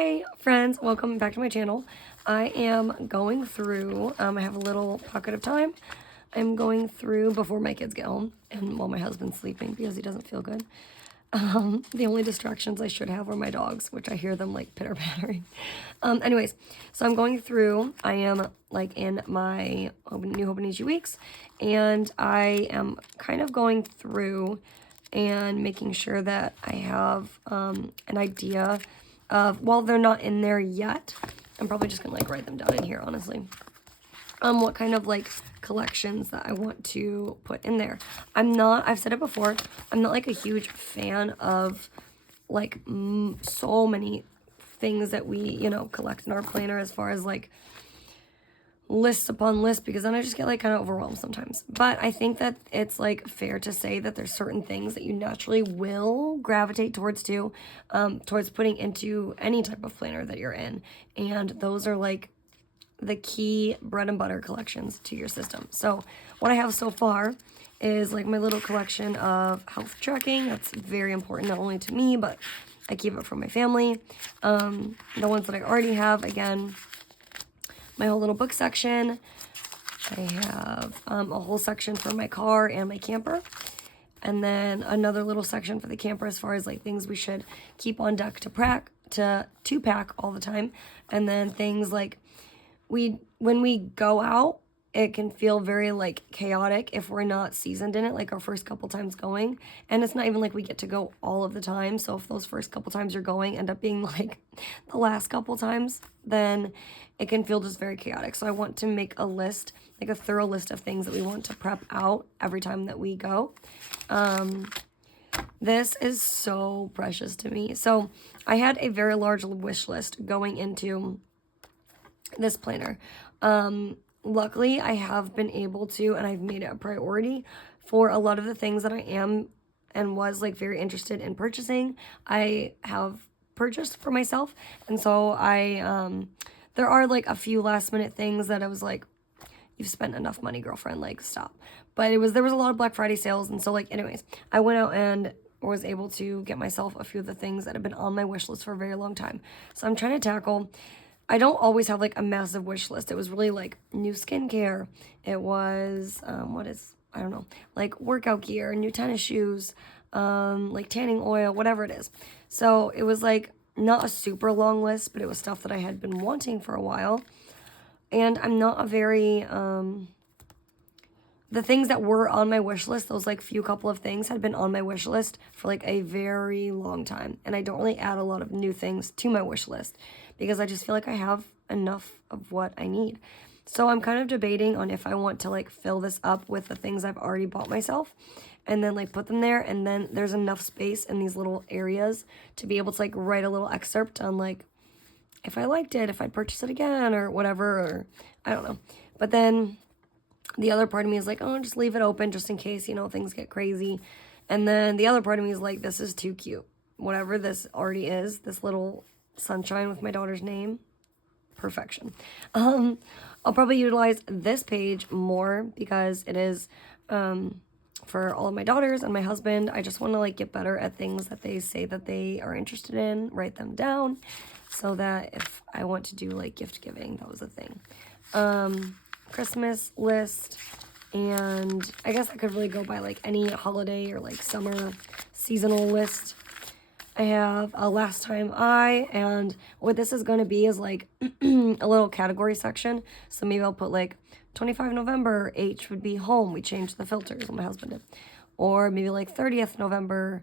Hi friends, welcome back to my channel. I am going through, I have a little pocket of time. I'm going through before my kids get home and while my husband's sleeping because he doesn't feel good. The only distractions I should have are my dogs, which I hear them like pitter-pattering. Anyways, so I'm going through, I am like in my new Hope and Easy weeks, and I am kind of going through and making sure that I have an idea of, while they're not in there yet, I'm probably just gonna like write them down in here, honestly. What kind of like collections that I want to put in there. I've said it before, I'm not like a huge fan of like so many things that we, you know, collect in our planner as far as like lists upon lists, because then I just get like kind of overwhelmed sometimes. But I think that it's like fair to say that there's certain things that you naturally will gravitate towards towards putting into any type of planner that you're in. And those are like the key bread and butter collections to your system. So what I have so far is like my little collection of health tracking. That's very important, not only to me, but I keep it for my family. The ones that I already have, again, my whole little book section. I have a whole section for my car and my camper. And then another little section for the camper as far as like things we should keep on deck to pack all the time. And then things like when we go out, it can feel very like chaotic if we're not seasoned in it, like our first couple times going. And it's not even like we get to go all of the time. So if those first couple times you're going end up being like the last couple times, then it can feel just very chaotic. So I want to make a list, like a thorough list of things that we want to prep out every time that we go. This is so precious to me. So I had a very large wish list going into this planner. Luckily, I have been able to, and I've made it a priority for a lot of the things that I am and was like very interested in purchasing. I have purchased for myself, and so there are like a few last minute things that I was like, you've spent enough money, girlfriend, like stop. But there was a lot of Black Friday sales, and so like anyways, I went out and was able to get myself a few of the things that have been on my wish list for a very long time. So I'm trying to tackle, I don't always have like a massive wish list. It was really like new skincare. It was, I don't know, like workout gear, new tennis shoes, like tanning oil, whatever it is. So it was like not a super long list, but it was stuff that I had been wanting for a while. And I'm not a very, the things that were on my wish list, those like few couple of things had been on my wish list for like a very long time. And I don't really add a lot of new things to my wish list because I just feel like I have enough of what I need. So I'm kind of debating on if I want to like fill this up with the things I've already bought myself and then like put them there, and then there's enough space in these little areas to be able to like write a little excerpt on like if I liked it, if I'd purchase it again or whatever, or I don't know. But then the other part of me is like, oh, just leave it open just in case, you know, things get crazy. And then the other part of me is like, this is too cute. Whatever this already is, this little sunshine with my daughter's name, perfection. I'll probably utilize this page more because it is for all of my daughters and my husband. I just want to like get better at things that they say that they are interested in, write them down, so that if I want to do like gift giving, that was a thing. Christmas list, and I guess I could really go by like any holiday or like summer seasonal list. I have a last time and what this is going to be is like a little category section. So maybe I'll put like 25 November, H would be home. We changed the filters, what my husband did. Or maybe like 30th November,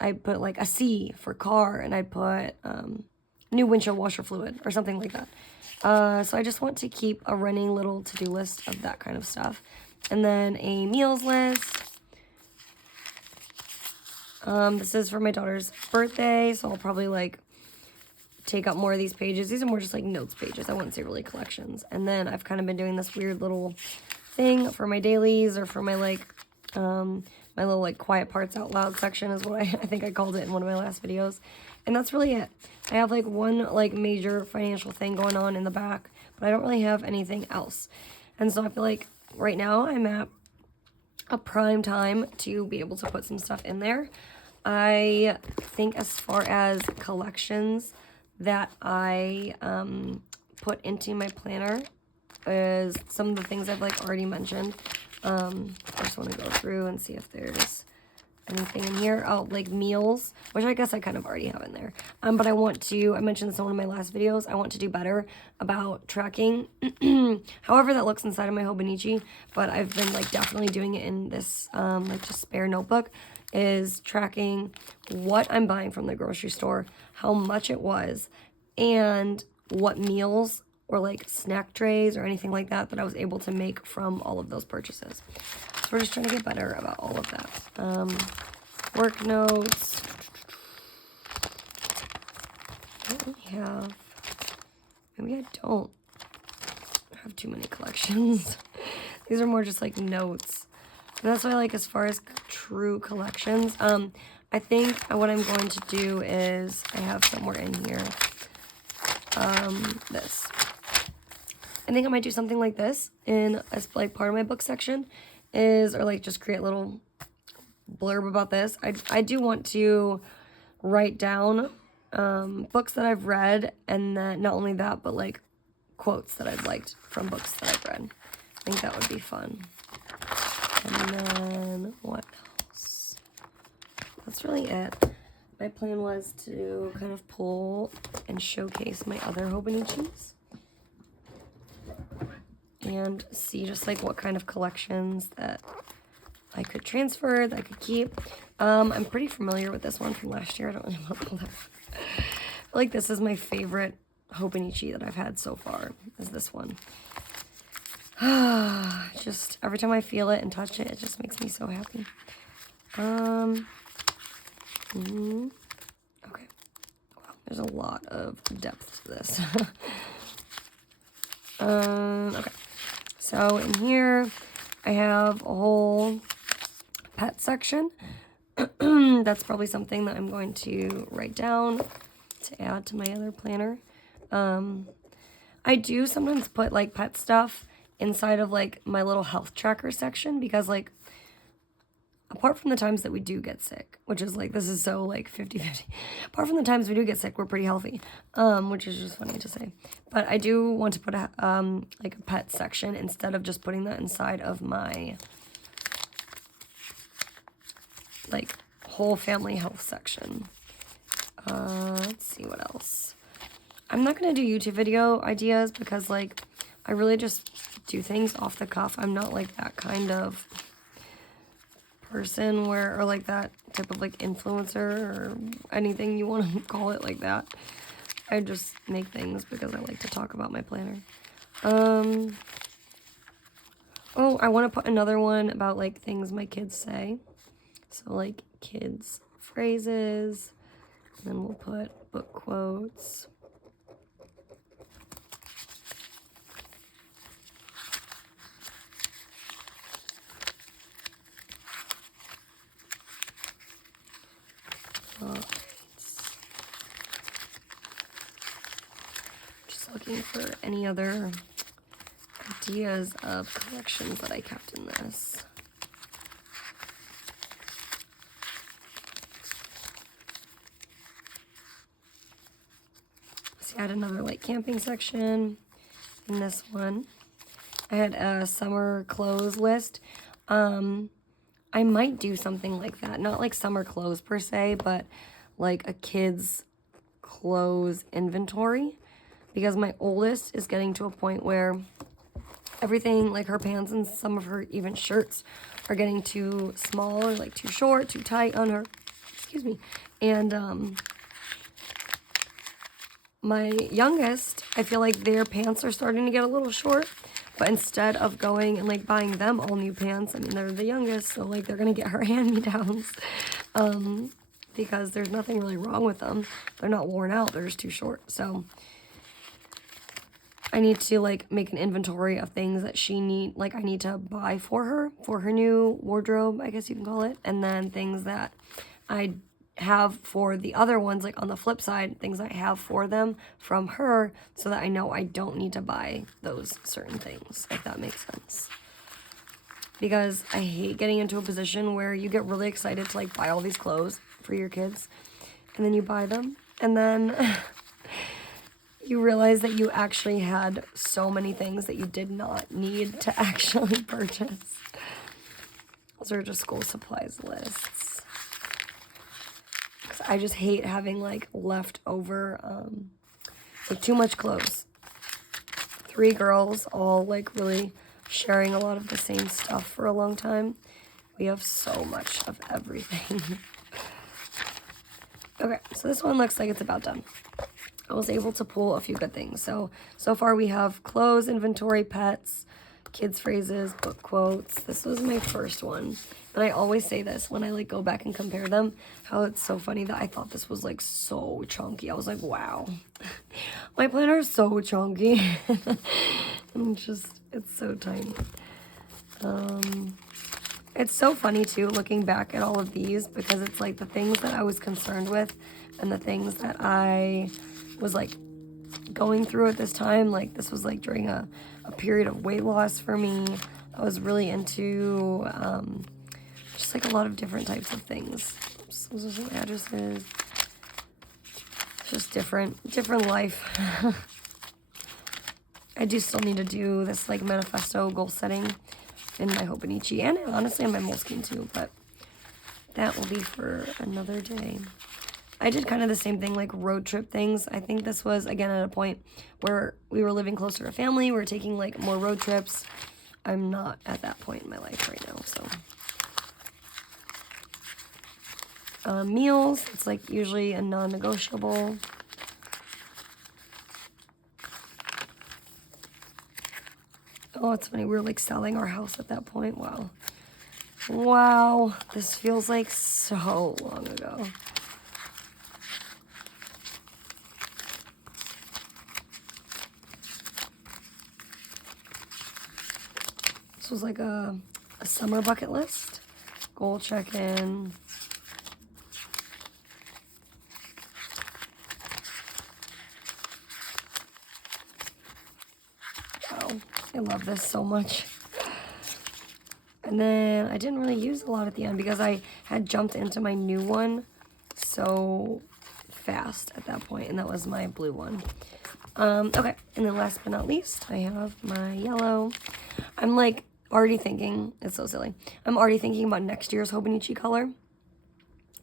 I'd put like a C for car, and I'd put new windshield washer fluid or something like that. So I just want to keep a running little to-do list of that kind of stuff. And then a meals list. This is for my daughter's birthday, so I'll probably like take up more of these pages. These are more just like notes pages. I wouldn't say really collections. And then I've kind of been doing this weird little thing for my dailies, or for my like, my little like quiet parts out loud section is what I think I called it in one of my last videos. And that's really it. I have like one like major financial thing going on in the back, but I don't really have anything else. And so I feel like right now I'm at a prime time to be able to put some stuff in there. I think as far as collections that I put into my planner is some of the things I've like already mentioned. I just want to go through and see if there's anything in here. Oh, like meals, which I guess I kind of already have in there. But I mentioned this in one of my last videos, I want to do better about tracking however that looks inside of my Hobonichi, but I've been like definitely doing it in this like just spare notebook, is tracking what I'm buying from the grocery store, how much it was, and what meals or like snack trays or anything like that that I was able to make from all of those purchases. So we're just trying to get better about all of that. Work notes. I don't really have, maybe I don't have too many collections. These are more just like notes. And that's why, like, as far as true collections, I think what I'm going to do is, I have somewhere in here, this. I think I might do something like this as like part of my book section or like just create a little blurb about this. I do want to write down books that I've read, and then not only that, but like quotes that I've liked from books that I've read. I think that would be fun. And then what else? That's really it. My plan was to kind of pull and showcase my other Hobonichis and see just like what kind of collections that I could transfer, that I could keep. I'm pretty familiar with this one from last year. I don't really want to pull that. I feel like this is my favorite Hobonichi that I've had so far, is this one. Just every time I feel it and touch it, it just makes me so happy. Okay. Wow, there's a lot of depth to this. Okay. So in here, I have a whole pet section. That's probably something that I'm going to write down to add to my other planner. I do sometimes put like pet stuff inside of like my little health tracker section, because like apart from the times that we do get sick, which is like, this is so like 50-50. Apart from the times we do get sick, we're pretty healthy, which is just funny to say. But I do want to put a like a pet section instead of just putting that inside of my like whole family health section. Let's see what else. I'm not going to do YouTube video ideas because like I really just do things off the cuff. I'm not like that kind of person or like that type of like influencer or anything you want to call it like that. I just make things because I like to talk about my planner. Oh, I want to put another one about like things my kids say. So like kids phrases, and then we'll put book quotes. Just looking for any other ideas of collections that I kept in this. See, I had another like camping section in this one. I had a summer clothes list. I might do something like that. Not like summer clothes per se, but like a kid's clothes inventory. Because my oldest is getting to a point where everything, like her pants and some of her even shirts, are getting too small or like too short, too tight on her. Excuse me. And my youngest, I feel like their pants are starting to get a little short. But instead of going and like buying them all new pants, I mean, they're the youngest, so like they're gonna get her hand-me-downs, because there's nothing really wrong with them. They're not worn out, they're just too short. So I need to like make an inventory of things that I need to buy for her new wardrobe, I guess you can call it, and then things that I have for the other ones, like on the flip side, things I have for them from her, so that I know I don't need to buy those certain things, if that makes sense. Because I hate getting into a position where you get really excited to like buy all these clothes for your kids, and then you buy them, and then You realize that you actually had so many things that you did not need to actually purchase. Those are just school supplies lists. Because I just hate having like leftover, like too much clothes. 3 girls, all like really sharing a lot of the same stuff for a long time. We have so much of everything. Okay, so this one looks like it's about done. I was able to pull a few good things. So far we have clothes, inventory, pets, kids phrases, book quotes. This was my first one. And I always say this when I like go back and compare them, how it's so funny that I thought this was like so chunky. I was like, wow, my planner is so chunky. It's so tiny. It's so funny too, looking back at all of these, because it's like the things that I was concerned with and the things that I was like going through at this time. Like this was like during a period of weight loss for me. I was really into just like a lot of different types of things. Oops, those are some addresses. Just different life. I do still need to do this like manifesto goal setting in my Hobonichi, and honestly in my Moleskine too, but that will be for another day. I did kind of the same thing, like road trip things. I think this was, again, at a point where we were living closer to family. We were taking like more road trips. I'm not at that point in my life right now, so. Meals, it's like usually a non-negotiable. Oh, it's funny. We were like selling our house at that point. Wow. Wow. This feels like so long ago. This was like a summer bucket list. Goal check-in. Wow. I love this so much. And then I didn't really use a lot at the end because I had jumped into my new one so fast at that point, and that was my blue one. Okay, and then last but not least, I have my yellow. I'm like already thinking, it's so silly, I'm already thinking about next year's Hobonichi color,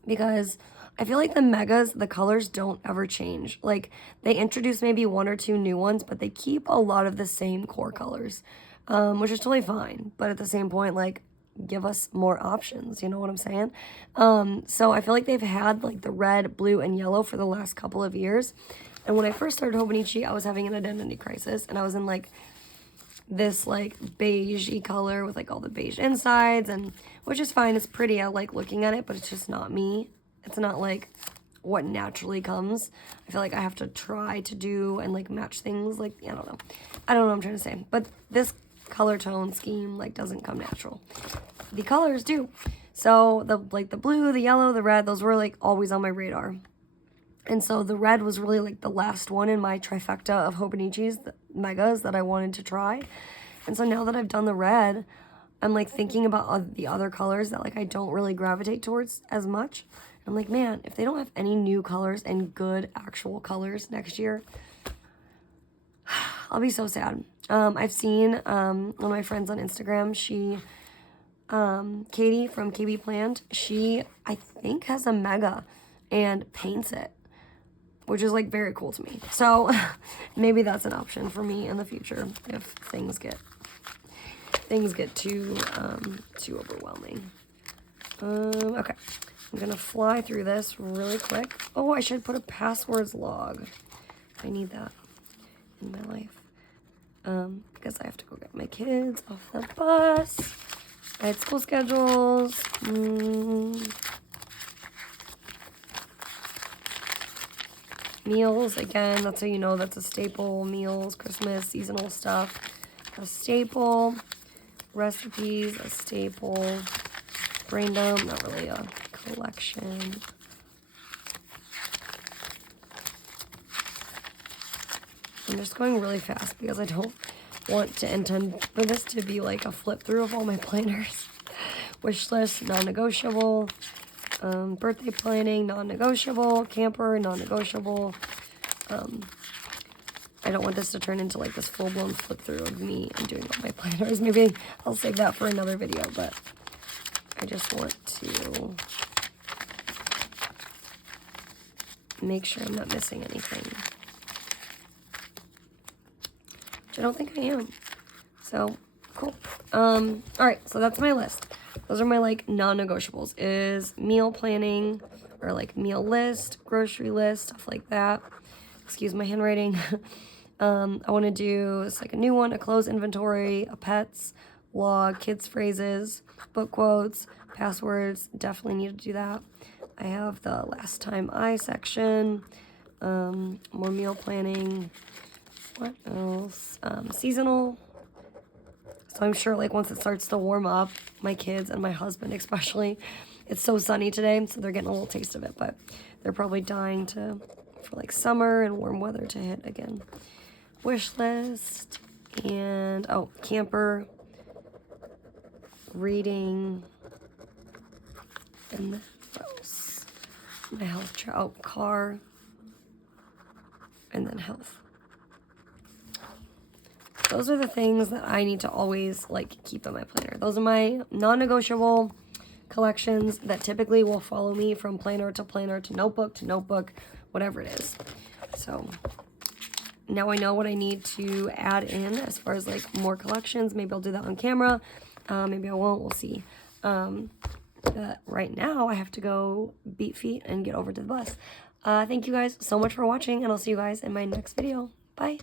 because I feel like the megas, the colors don't ever change. Like, they introduce maybe 1 or 2 new ones, but they keep a lot of the same core colors, which is totally fine. But at the same point, like, give us more options, you know what I'm saying? So I feel like they've had, like, the red, blue, and yellow for the last couple of years. And when I first started Hobonichi, I was having an identity crisis, and I was in, like, this like beige-y color with like all the beige insides, and which is fine, it's pretty, I like looking at it, but it's just not me. It's not like what naturally comes. I feel like I have to try to do and like match things, like I don't know what I'm trying to say, but this color tone scheme like doesn't come natural. The colors do. So the like the blue, the yellow, the red, those were like always on my radar. And so the red was really like the last one in my trifecta of Hobonichis, the megas that I wanted to try. And so now that I've done the red, I'm like thinking about the other colors that like I don't really gravitate towards as much. I'm like, man, if they don't have any new colors and good actual colors next year, I'll be so sad. I've seen one of my friends on Instagram, she, Katie from KB Planned, she, I think, has a mega and paints it, which is like very cool to me. So maybe that's an option for me in the future if things get too overwhelming. Okay, I'm gonna fly through this really quick. Oh, I should put a passwords log. I need that in my life. Because I have to go get my kids off the bus. I had school schedules. Meals, again, that's how you know that's a staple. Meals, Christmas, seasonal stuff, a staple. Recipes, a staple. Brain dump, not really a collection. I'm just going really fast because I don't want to intend for this to be like a flip through of all my planners. Wish list, non-negotiable. Birthday planning, non-negotiable. Camper, non-negotiable. I don't want this to turn into like this full-blown flip through of me and doing all my planners. Maybe I'll save that for another video, but I just want to make sure I'm not missing anything. Which I don't think I am. So, cool. All right, so that's my list. Those are my like non-negotiables, is meal planning or like meal list, grocery list, stuff like that. Excuse my handwriting. I want to do, it's like a new one, a clothes inventory, a pets log, kids phrases, book quotes, passwords. Definitely need to do that. I have the last time I section, more meal planning. What else? Seasonal. So I'm sure like once it starts to warm up, my kids and my husband especially, it's so sunny today, so they're getting a little taste of it, but they're probably dying for like summer and warm weather to hit again. Wish list, and oh, camper, reading, and then what else? My health chart, oh, car, and then health. Those are the things that I need to always like keep in my planner. Those are my non-negotiable collections that typically will follow me from planner to notebook, whatever it is. So now I know what I need to add in as far as like more collections. Maybe I'll do that on camera. Maybe I won't. We'll see. But right now I have to go beat feet and get over to the bus. Thank you guys so much for watching, and I'll see you guys in my next video. Bye.